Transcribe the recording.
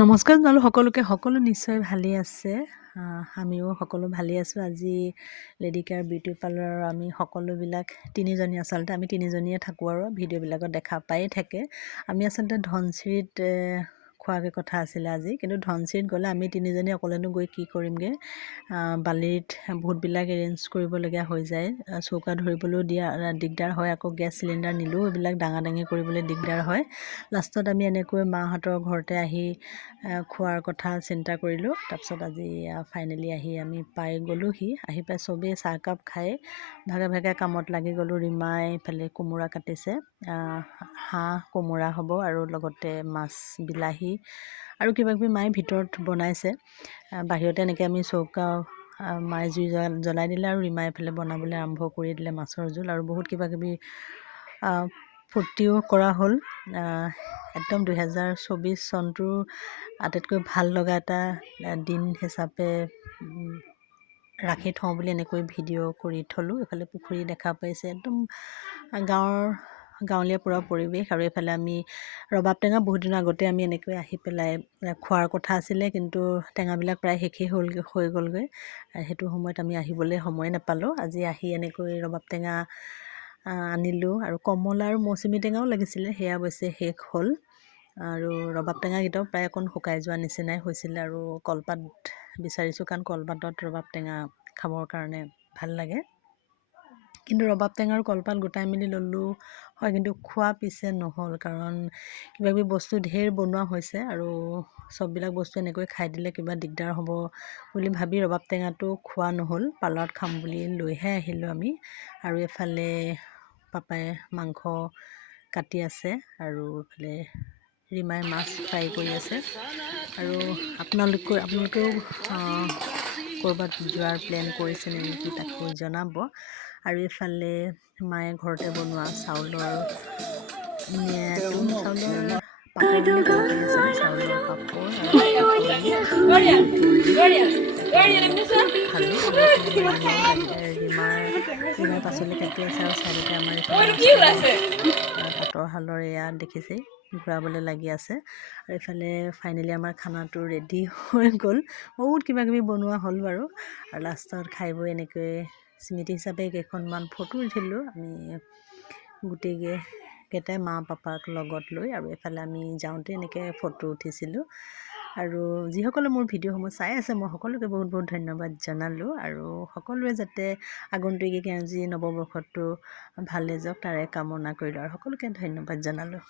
নমস্কাৰ জনালোঁ সকলোকে। সকলো নিশ্চয় ভালেই আছে। আমিও সকলো ভালেই আছোঁ। আজি লেডি কেয়াৰ বিউটি পাৰ্লাৰৰ আমি সকলোবিলাক তিনিজনী, আচলতে আমি তিনিজনীয়ে থাকোঁ আৰু ভিডিঅ'বিলাকত দেখা পায়ে থাকে। আমি আচলতে ধনশিৰিত খোৱাকৈ কথা আছিলে আজি, কিন্তু ধনশিৰিত গ'লে আমি তিনিজনী অকলেনো গৈ কি কৰিমগৈ। বালিত বহুতবিলাক এৰেঞ্জ কৰিবলগীয়া হৈ যায়। চৌকা ধৰিবলৈও দিগদাৰ হয়, আকৌ গেছ চিলিণ্ডাৰ নিলেও এইবিলাক দাঙি কৰিবলৈ দিগদাৰ হয়। লাষ্টত আমি এনেকৈ মাহঁতৰ ঘৰতে আহি খোৱাৰ কথা চিন্তা কৰিলোঁ। তাৰপিছত আজি ফাইনেলি আমি পাই গ'লোহি। আহি পাই চবেই চাহকাপ খাই ভাগে ভাগে কামত লাগি গ'লোঁ। ৰীমাই এইফালে কোমোৰা কাটিছে, হাঁহ কোমোৰা হ'ব, আৰু লগতে মাছ, বিলাহী আৰু কিবাকিবি মায়ে ভিতৰত বনাইছে। বাহিৰতে এনেকৈ আমি চৌকা মায়ে জুই জ্বলাই দিলে, আৰু ৰীমাই এইফালে বনাবলৈ আৰম্ভ কৰি দিলে মাছৰ জোল, আৰু বহুত কিবাকিবি ফূৰ্তিও কৰা হ'ল। একদম 2024 চনটোৰ আটাইতকৈ ভাল লগা এটা দিন হিচাপে ৰাখি থওঁ বুলি এনেকৈ ভিডিঅ' কৰি থলোঁ। এইফালে পুখুৰী দেখা পাইছে, একদম গাঁৱলীয়া পুৰা পৰিৱেশ। আৰু এইফালে আমি ৰবাব টেঙা বহুত দিনৰ আগতে আমি এনেকৈ আহি পেলাই খোৱাৰ কথা আছিলে, কিন্তু টেঙাবিলাক প্ৰায় শেষেই হৈ গ'লগৈ। সেইটো সময়ত আমি আহিবলৈ সময় নাপালোঁ। আজি আহি এনেকৈ ৰবাব টেঙা আনিলোঁ, আৰু কমলা আৰু মৌচুমী টেঙাও লাগিছিলে, সেয়া অৱশ্যে শেষ হ'ল। আৰু ৰবাব টেঙাকেইটাও প্ৰায় অকণ শুকাই যোৱা নিচিনাই হৈছিলে। আৰু কলপাত বিচাৰিছোঁ, কাৰণ কলপাতত ৰবাব টেঙা খাবৰ কাৰণে ভাল লাগে। কিন্তু ৰবাব টেঙা আৰু কলপাত গোটাই মেলি ল'লোঁ হয়, কিন্তু খোৱা পিছে নহ'ল, কাৰণ কিবাকিবি বস্তু ঢেৰ বনোৱা হৈছে, আৰু চববিলাক বস্তু এনেকৈ খাই দিলে কিবা দিগদাৰ হ'ব বুলি ভাবি ৰবাব টেঙাটো খোৱা নহ'ল। পাৰ্লাৰত খাম বুলি লৈহে আহিলোঁ আমি। আৰু এফালে পাপাই মাংস কাটি আছে, আৰু এইফালে ৰীমাই মাছ ফ্ৰাই কৰি আছে। আৰু আপোনালোকেও ক'ৰবাত যোৱাৰ প্লেন কৰিছে নেকি তাকো জনাব। আৰু এইফালে মায়ে ঘৰতে বনোৱা চাউলৰ তুন চাউলৰ পাপৰ বুলি ক'ব পাৰি, আচলতে চাউলৰ পাপৰ আৰু পকৰি খালোঁ। আৰু এইফালে ৰীমাই পাচলি কাটি আছে, আৰু ছাইডতে আমাৰ তাঁতৰ শালৰ এয়া দেখিছেই ঘূৰাবলৈ লাগি আছে। আৰু এইফালে ফাইনেলি আমাৰ খানাটো ৰেডি হৈ গ'ল। বহুত কিবাকিবি বনোৱা হ'ল বাৰু, আৰু লাষ্টত খাই বৈ এনেকৈ স্মৃতি হিচাপে কেইখনমান ফটো উঠিলোঁ আমি গোটেইকেইটাই, মা পাপাক লগত লৈ। আৰু এইফালে আমি যাওঁতে এনেকৈ ফটো উঠিছিলোঁ। আৰু যিসকলে মোৰ ভিডিঅ'সমূহ চাই আছে, মই সকলোকে বহুত বহুত ধন্যবাদ জনালোঁ। আৰু সকলোৱে যাতে আগন্তুক ইংৰাজী নৱবৰ্ষটো ভালে যাওক তাৰে কামনা কৰিলোঁ, আৰু সকলোকে ধন্যবাদ জনালোঁ।